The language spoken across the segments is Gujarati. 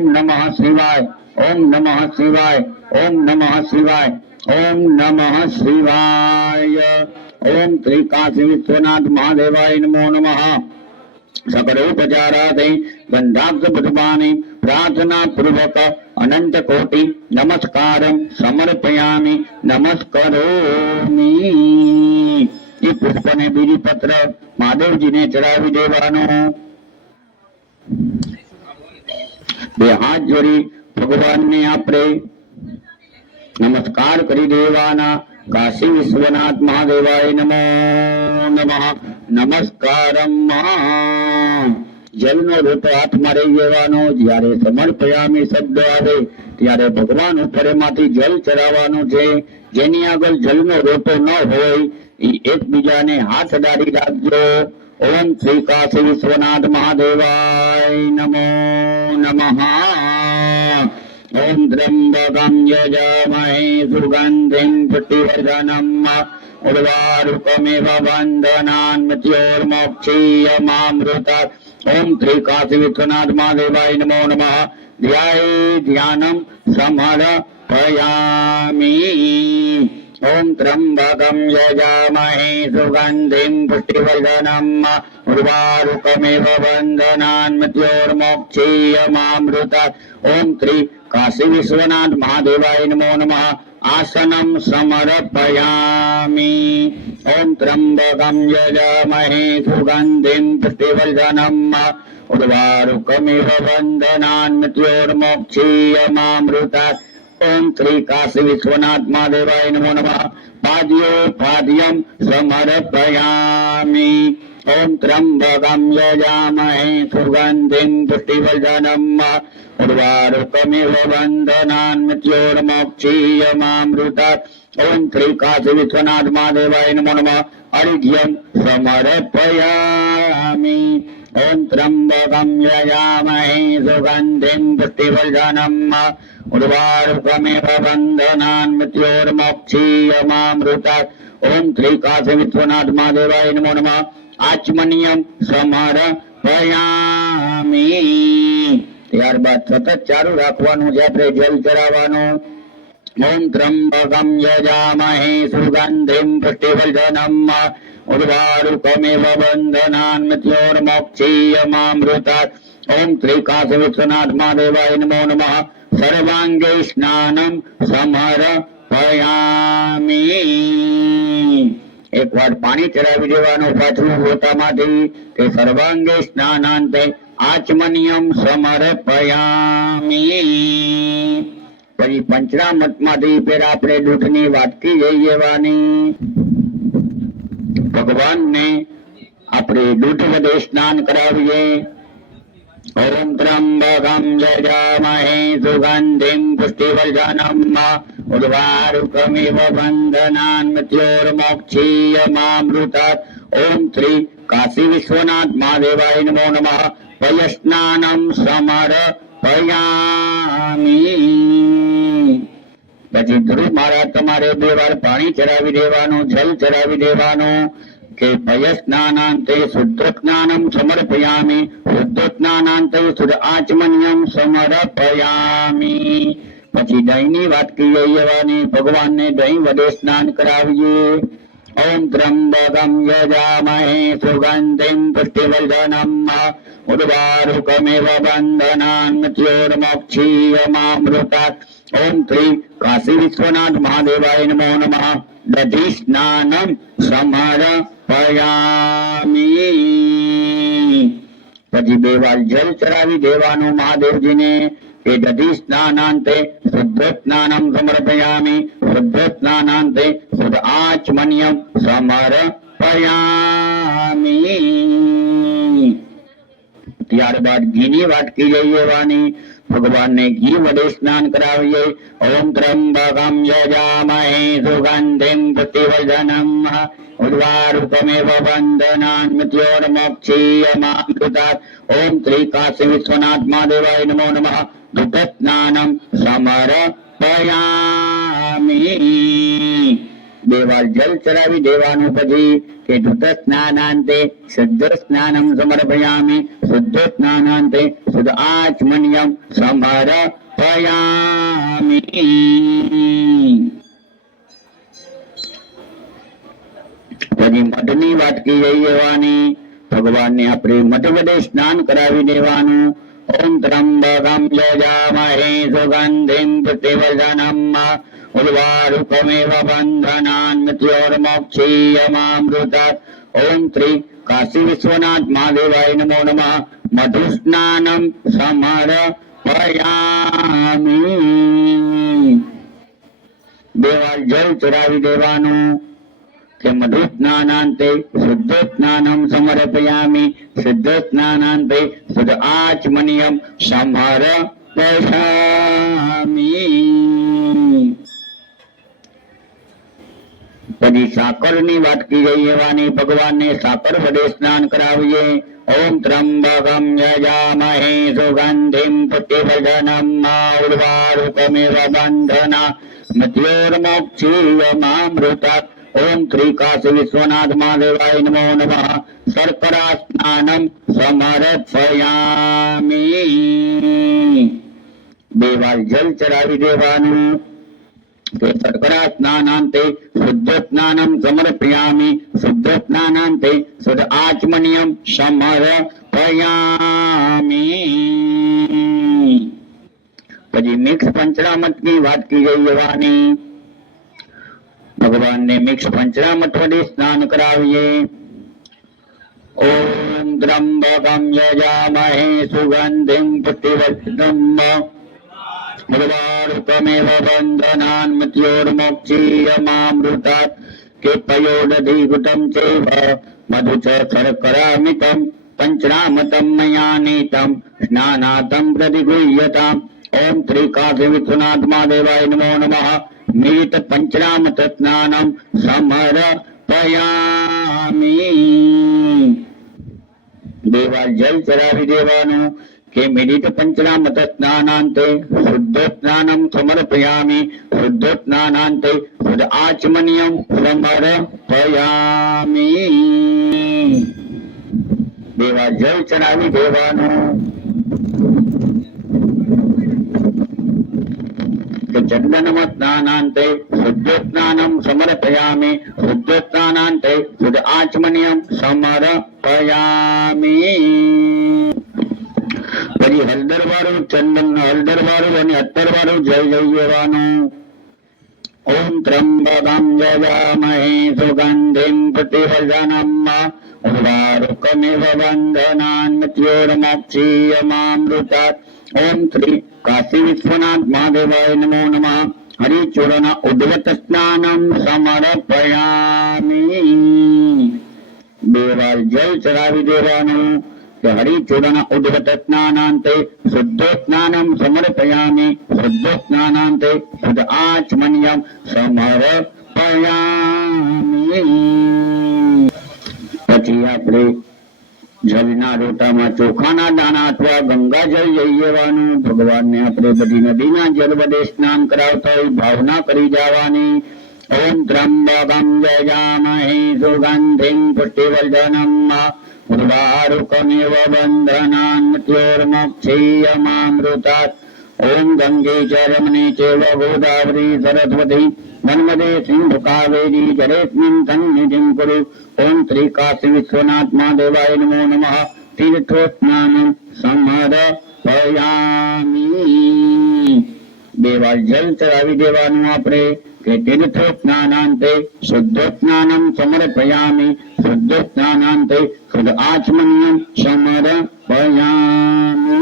ओम नमः शिवाय, ओम नमः शिवाय, ओम नमः शिवाय, ओम नमः शिवाय। ओम श्री काशी विश्वनाथ महादेवाय नमो नमः। सकलोपचाराते गंधाक्ष पुष्पाणि प्रार्थना पूर्वक अनंत कोटि नमस्कारं समर्पयामि, नमस्करोमि। ये पुष्प ने बीड़ी पत्र महादेव जी ने चढ़ावी देवानो। બે હાથ જોડી ભગવાનને આપણે નમસ્કાર કરી દેવાના। કાશી વિશ્વનાથ મહાદેવાય નમો નમઃ। નમસ્કારમ। જલનો લોટો હાથમાં રહી જવાનો। જ્યારે સમર્પયામી શબ્દ આવે ત્યારે ભગવાન ઉપર એમાંથી જલ ચડાવવાનું છે। જેની આગળ જલનો લોટો ન હોય એ એકબીજાને હાથ ડાળી રાખજો। ओम श्री काशी विश्वनाथ महादेवाय नमो नमः। ओम त्र्यंबकं यजामहे सुगंधिं पुष्टिवर्धनम् उर्वारुकमिव बन्धनान् मृत्योर्मोक्षीयमामृतात्। ओम श्री काशी विश्वनाथ महादेवाय नमो नमः। ध्यानं समर्पयामि। ओम त्र्यंबकं यजामहे सुगंधिं पुष्टिवर्धनम् उर्वारुकमिव बन्धनान् मृत्योर्मोक्षीयमामृतात्। ओम श्री काशी विश्वनाथ महादेवाय नमो नमः। आसनं समर्पयामि। ओम त्र्यंबकं यजामहे सुगंधिं पुष्टिवर्धनम् उर्वारुकमिव बन्धनान् मृत्योर्मोक्षीयमामृतात्। ओम श्री काशी विश्वनाथ महादेवाय नमो नमः। पाद्यं समर्पयामि। ओम त्र्यंबकं यजामहे सुगंधिं पुष्टिवर्धनम् उर्वारुकमिव बन्धनान् मृत्योर्मोक्षीयमामृतात्। ओम श्री काशी विश्वनाथ महादेवाय नमो नमः। अर्घ्यं समर्पयामि। ओम त्र्यंबकं यजामहे सुगंधिं पुष्टिवर्धनम् उर्वारुकमिव बन्धनान् मृत्योर्मोक्षीयमामृतात्। ओम श्री काशी विश्वनाथ महादेवाय नमो नमः। आचमनीयं समर्पयामि। ત્યારબાદ સતત ચાલુ રાખવાનું છે આપણે જલ ચડાવવાનું। ओम त्र्यंबकं यजामहे सुगंधिं पुष्टिवर्धनम् उर्वारुकमिव बन्धनान् मृत्योर्मोक्षीयमामृतात्। ओम श्री काशी विश्वनाथ महादेवाय नमो नमः। सर्वांगे स्नानं समर्पयामि। एक વાર પાણી ચડાવી દેવાનું પાછલું લોટામાંથી તે સર્વાંગે સ્નાનાંતે આચમનિયમ સમર્પયામિ। પછી પંચરામૃતમાંથી પેલા આપણે દૂધની વાટકી લઈ લેવાની। ભગવાનને આપણે દૂધ વડે સ્નાન કરાવીએ। ओम त्र्यंबकं यजामहे सुगंधिं पुष्टिवर्धनम् उर्वारुकमिव बन्धनान् मृत्योर्मोक्षीयमामृतात्। ओम श्री काशी विश्वनाथ महादेवाय नमो नमः। पयस्नानं समर्पयामि। પછી ધ્રુવ મહારાજ તમારે 2 વાર પાણી ચડાવી દેવાનું, જલ ચડાવી દેવાનું કે પયસ્નાનાંતે શુદ્ધ સ્નાનમ સમર્પયામિ। શુદ્ધ સ્નાનાંતે શુદ્ધ આચમન્યમ સમર્પયામિ। પછી દહીંની વાટકી લઈ લેવાની। ભગવાનને દહીં વડે સ્નાન કરાવીએ। ओम त्र्यंबकं यजामहे सुगंधिं पुष्टिवर्धनम् उर्वारुकमिव बन्धनान् मृत्योर्मोक्षीयमामृतात्। ओम श्री काशी विश्वनाथ महादेवाय नमो नमः। दधि स्नानं समर्पयामि। પછી 2 વાર જલ ચડાવી દેવાનું મહાદેવજીને કે દધિ સ્નાનાંતે શુદ્ધ સ્નાનમ સમર્પયામિ। શુદ્ધ સ્નાનાંતે શુદ્ધ આચમન્યમ સમર્પયામિ। ત્યારબાદ ઘીની વાટકી લઈ લેવાની। ભગવાનને ઘી વડે સ્નાન કરાવીએ। ઓમ ત્ર્યંબકં યજામહે સુગંધિં પુષ્ટિવર્ધનम् उर्वारुकमिव बन्धनान् मृत्योर्मोक्षीयमामृतात्। ओम श्री काशी विश्वनाथ महादेवाय नमो नमः। दुग्धस्नानं समर्पयामि। બે વાર જલ ચડાવી દેવાનું પછી કે ધૃત સ્નાનાંતે શુદ્ધ સ્નાનમ સમર્પયામિ શુદ્ધ સ્નાનાંતે શુદ્ધ આચમન્યમ સમર્પયામિ. પછી મઠની વાટકી લઈ લેવાની, ભગવાનને આપણે મઠ વડે સ્નાન કરાવી દેવાનું. ઓમ ત્રંબકમ યજામહે સુગંધિમ પુષ્ટિવર્ધનમ ઉર્વારુકમેવ બંધનાન મૃત્યોર્મોક્ષીયમામૃતાत्. ઓમ શ્રી કાશી વિશ્વનાથ મહાદેવાય નમો નમઃ. મધુ સ્નાનમ સમર્પયામિ. બે વાર જલ ચડાવી દેવાનું કે મધુ સ્નાનાંતે શુદ્ધ સ્નાનમ સમર્પયામિ શુદ્ધ સ્નાનાંતે શુદ્ધ આચમનિયમ સમર્પયામિ. પછી સાકરની વાટકી લઈ લેવાની, ભગવાનને સાકર વડે સ્નાન કરાવીએ. ઓમ ત્રંબકમ યજામહે સુગંધિમ પુષ્ટિવર્ધનમ ઉર્વારુકમેવ બંધનાન મૃત્યોર્મોક્ષીયમામૃતાत्. ઓમ શ્રી કાશી વિશ્વનાથ મહાદેવાય નમો નમઃ. શર્કરા સ્નાનમ સમર્પયામિ. બે વાર જલ ચડાવી દેવાનું કે શર્કરા સ્નાનાંતે શુદ્ધ સ્નાનમ સમર્પયામિ શુદ્ધ સ્નાનાંતે શુદ્ધ આચમનિયમ સમર્પયામિ. પછી મિક્સ પંચરામૃતની વાટકી લઈ લેવાની, ભગવાનને મિક્સ પંચરામૃત વડે સ્નાન કરાવીએ. ઓમ ત્રંબકમ યજામહે સુગંધિમ પુષ્ટિવર્ધનમ ઉર્વારુકમેવ બંધનાન મૃત્યોર્મોક્ષીયમામૃતાत्. કે પયોદધિઘૃતમ ચૈવ મધુ ચ શર્કરામિતમ પંચરામૃતમ મયા નીતમ સ્નાનાતમ પ્રતિગૃહ્યતામ. ઓમ શ્રી કાશી વિશ્વનાથ મહાદેવાય નમો નમઃ. મિલિત પંચરામૃત સ્નાનમ સમર્પયામિ. બે વાર જલ ચડાવી દેવાનું કે મિલિત પંચરામૃત સ્નાનાંતે શુદ્ધ સ્નાનમ સમર્પયામિ શુદ્ધ સ્નાનાંતે શુદ્ધ આચમનિયમ સમર્પયામિ. બે વાર જલ ચડાવી દેવાનું કે ચંદનમ સ્નાનાંતે શુદ્ધ સ્નાનમ સમર્પયામિ શુદ્ધ સ્નાનાંતે શુદ્ધ આચમનિયમ સમર્પયામિ. પછી હળદર વાળું ચંદન હળદર વાળું અને અત્તર વાળું જલ લઈ લેવાનું. ઓમ ત્રંબકમ યજામહે સુગંધિમ પુષ્ટિવર્ધનમ ઉર્વારુકમેવ બંધનાન મૃત્યોર્મોક્ષીયમામૃતાत्. ઓમ શ્રી કાશી વિશ્વનાથ મહાદેવાય નમો નમઃ. હરિચૂર્ણ ઉદ્વત સ્નાનમ સમર્પયામિ. બે વાર જલ ચડાવી દેવાનું કે હરિચૂર્ણ ઉદ્વત સ્નાનાંતે શુદ્ધ સ્નાનમ સમર્પયામિ શુદ્ધ સ્નાનાંતે શુદ્ધ આચમનિયમ સમર્પયામિ. પછી આપણે જલના લોટામાં ચોખાના દાણા અથવા ગંગાજળ લઈ લેવાનું, ભગવાનને આપણે બધી નદીના જળ વડે સ્નાન કરાવતા હોય ભાવના કરી જવાની. ઓમ ત્રંબકમ યજામહે સુગંધિમ પુષ્ટિવર્ધનમ ઉર્વારુકમેવ બંધનાન મૃત્યોર્મોક્ષીયમામૃતાत्. ઓમ ગંગે ચ યમુને ચૈવ ગોદાવરી સરસ્વતી નર્મદે સિંધુ કાવેરી જલેસ્મિન સન્નિધિં કુરુ. ઓમ શ્રી કાશી વિશ્વનાથ મહાદેવાય નમો નમઃ. તીર્થોસ્નાનમ સમર્પયામિ. બે વાર જલ ચડાવી દેવાનું આપણે કે તીર્થોસ્નાનાંતે શુદ્ધ સ્નાનમ સમર્પયામિ શુદ્ધ સ્નાનાંતે શુદ્ધ આચમનિયમ સમર્પયામિ.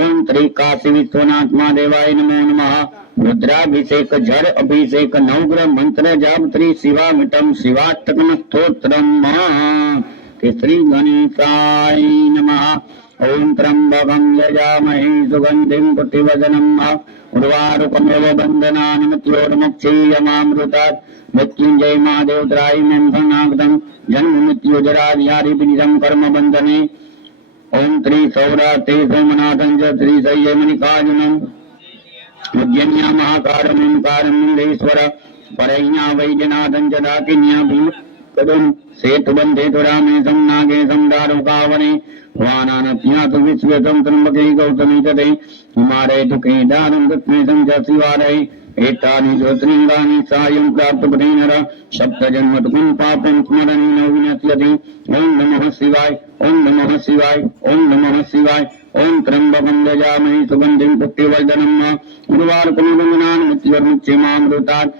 ઓમ શ્રી કાશી વિશ્વનાથ મહાદેવાય નમો નમઃ. રુદ્રાભિષેક જળ અભિષેક નવગ્રહ મંત્ર જાપ શ્રી શિવામિતમ શિવાષ્ટકમ સ્તોત્રમ કે શ્રી ગણેશાય નમઃ. ઓમ ત્રંબકમ યજામહે સુગંધિમ પુષ્ટિવર્ધનમ ઉર્વારુકમેવ બંધનાન મૃત્યોર્મોક્ષીયમામૃતાत्. મૃત્યુંજય મહાદેવ ત્રાહિમેં શરણાગતમ જન્મ મૃત્યુ જરાધ્યારિપીડિતમ કર્મ બંધને. ઓમ શ્રી સૌરાષ્ટ્રે સોમનાથં ચ શ્રી સંયમનિકાજનમ ઉજ્જૈન્યા મહાકારમ ઓંકારમ લિંગેશ્વર परैया वैजनाथं च दाकिन्या भीमकदं सेतुबन्धे रामे संनागे संदारुकावने वानानप्यातु विश्वेतं त्र्यम्बके गौतमी तटे हिमालये दुःखे दानं दत्मेशं च शिवालये एतानि ज्योतिर्लिङ्गानि सायं प्राप्तपते नर सप्तजन्मतुकं पापं स्मरणेन विनश्यति ॐ नमः शिवाय ॐ नमः शिवाय ॐ नमः शिवाय ॐ त्र्यम्बकं यजामहे सुगन्धिं पुष्टिवर्धनं उर्वारुकमिदं मृत्युर्मुच्यमामृतात्